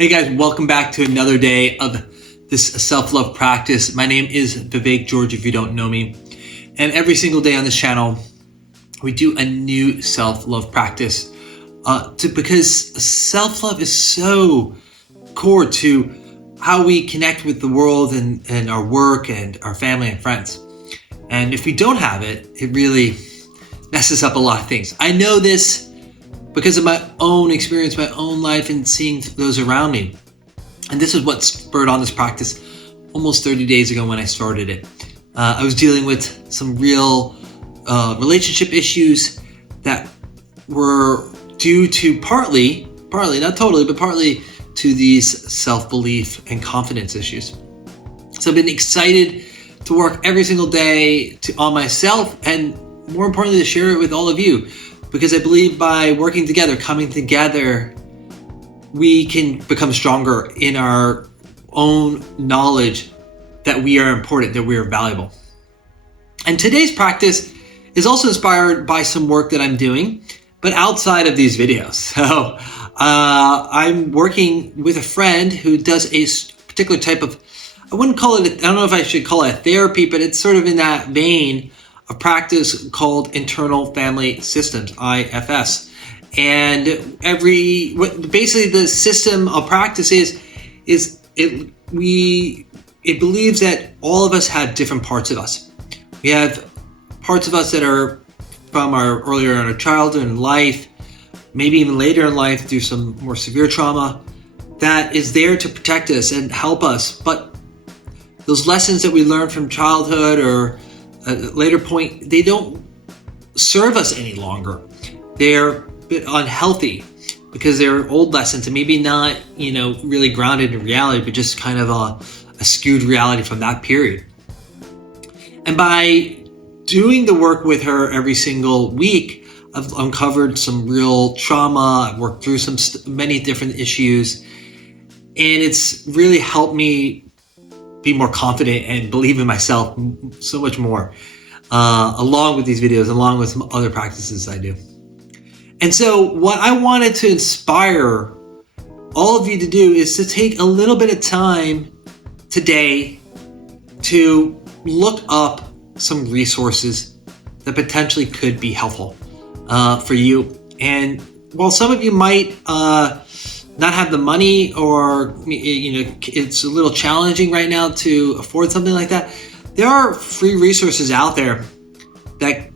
Hey guys, welcome back to another day of this self-love practice. My name is Vivek George, if you don't know me. And every single day on this channel, we do a new self-love practice because self-love is so core to how we connect with the world and our work and our family and friends. And if we don't have it, it really messes up a lot of things. I know this because of my own experience, my own life, and seeing those around me. And this is what spurred on this practice almost 30 days ago when I started it. I was dealing with some real relationship issues that were due to partly, not totally, but partly to these self-belief and confidence issues. So I've been excited to work every single day on myself, and more importantly, to share it with all of you. Because I believe by working together, coming together, we can become stronger in our own knowledge that we are important, that we are valuable. And today's practice is also inspired by some work that I'm doing, but outside of these videos. So I'm working with a friend who does a particular type of, I wouldn't call it, I don't know if I should call it a therapy, but it's sort of in that vein, a practice called Internal Family Systems, IFS. And basically the system of practice it believes that all of us have different parts of us. We have parts of us that are from our earlier in our childhood and life, maybe even later in life through some more severe trauma, that is there to protect us and help us. But those lessons that we learned from childhood or at a later point, they don't serve us any longer. They're a bit unhealthy because they're old lessons and maybe not, really grounded in reality, but just kind of a skewed reality from that period. And by doing the work with her every single week, I've uncovered some real trauma. I've worked through many different issues, and it's really helped me be more confident and believe in myself so much more, along with these videos, along with some other practices I do. And so what I wanted to inspire all of you to do is to take a little bit of time today to look up some resources that potentially could be helpful for you. And while some of you might not have the money, or it's a little challenging right now to afford something like that, there are free resources out there that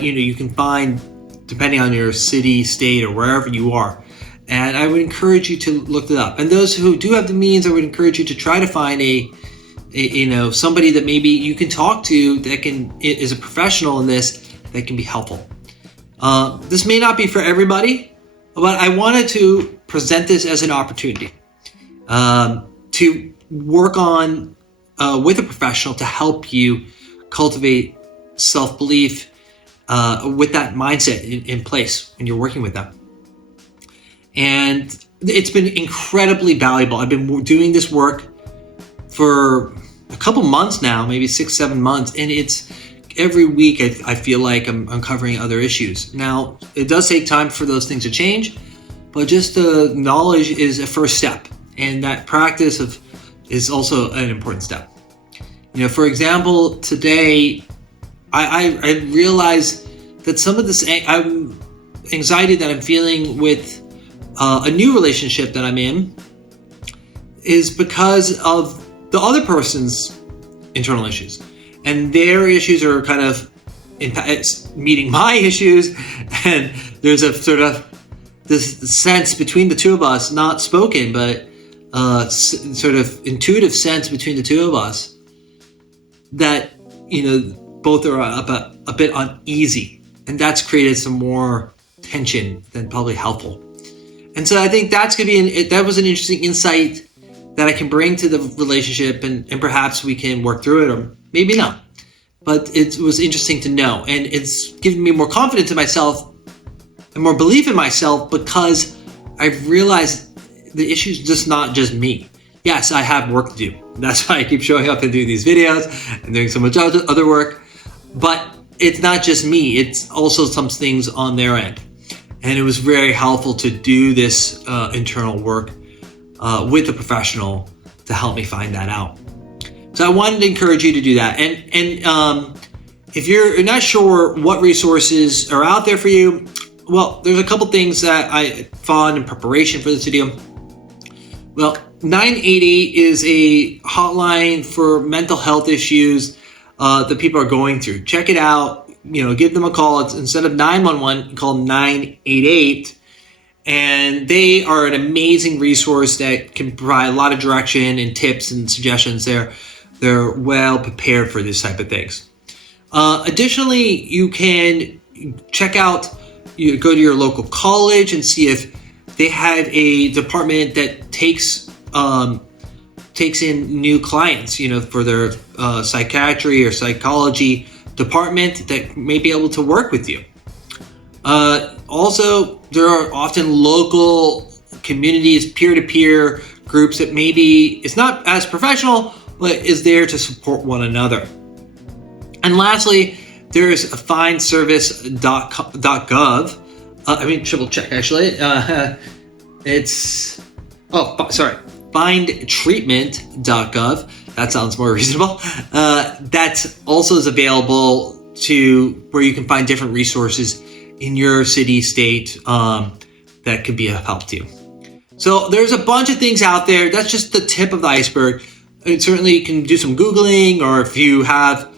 you can find depending on your city, state, or wherever you are. And I would encourage you to look it up. And those who do have the means, I would encourage you to try to find somebody that maybe you can talk to that is a professional in this, that can be helpful. This may not be for everybody, but I wanted to present this as an opportunity to work on with a professional to help you cultivate self-belief with that mindset in place when you're working with them. And it's been incredibly valuable. I've been doing this work for a couple months now, maybe 6-7 months, and it's every week I feel like I'm uncovering other issues. Now, it does take time for those things to change, but just the knowledge is a first step, and that practice is also an important step. For example, today I realized that some of this anxiety that I'm feeling with a new relationship that I'm in is because of the other person's internal issues. And their issues are kind of meeting my issues, and there's a sort of this sense between the two of us, not spoken, but sort of intuitive sense between the two of us that both are a bit uneasy, and that's created some more tension than probably helpful. And so I think that was an interesting insight that I can bring to the relationship, and perhaps we can work through it, or maybe not. But it was interesting to know, and it's given me more confidence in myself and more belief in myself, because I've realized the issue is just not just me. Yes, I have work to do. That's why I keep showing up and doing these videos and doing so much other work. But it's not just me, it's also some things on their end. And it was very helpful to do this internal work with a professional to help me find that out. So I wanted to encourage you to do that. And if you're not sure what resources are out there for you, well, there's a couple things that I found in preparation for this video. Well, 988 is a hotline for mental health issues that people are going through. Check it out. Give them a call. It's, instead of 911, call 988. And they are an amazing resource that can provide a lot of direction and tips and suggestions. They're well prepared for this type of things. Additionally, you can check out, go to your local college and see if they have a department that takes in new clients, for their psychiatry or psychology department that may be able to work with you. Also, there are often local communities, peer-to-peer groups that maybe it's not as professional, but is there to support one another. And lastly, there's FindTreatment.gov. Triple check actually. FindTreatment.gov. That sounds more reasonable. That also is available to where you can find different resources in your city, state, that could be of help to you. So there's a bunch of things out there. That's just the tip of the iceberg. And certainly you can do some Googling, or if you have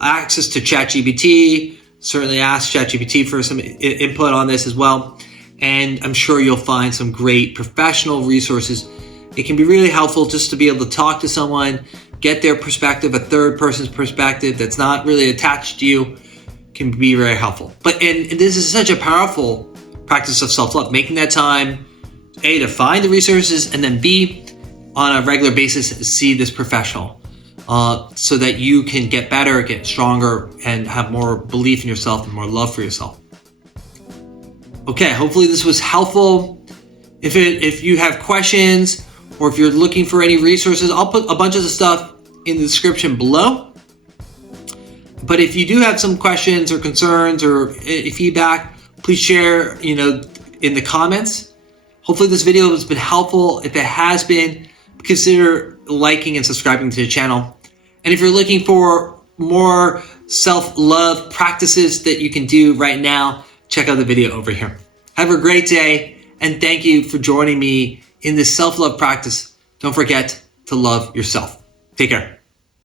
access to ChatGPT, certainly ask ChatGPT for some input on this as well. And I'm sure you'll find some great professional resources. It can be really helpful just to be able to talk to someone, get their perspective, a third person's perspective that's not really attached to you, can be very helpful. And this is such a powerful practice of self-love, making that time, A, to find the resources, and then B, on a regular basis, see this professional so that you can get better, get stronger, and have more belief in yourself and more love for yourself. Okay, hopefully this was helpful. If you have questions or if you're looking for any resources, I'll put a bunch of the stuff in the description below. But if you do have some questions or concerns or feedback, please share, in the comments. Hopefully this video has been helpful. If it has been, consider liking and subscribing to the channel. And if you're looking for more self-love practices that you can do right now, check out the video over here. Have a great day, and thank you for joining me in this self-love practice. Don't forget to love yourself. Take care.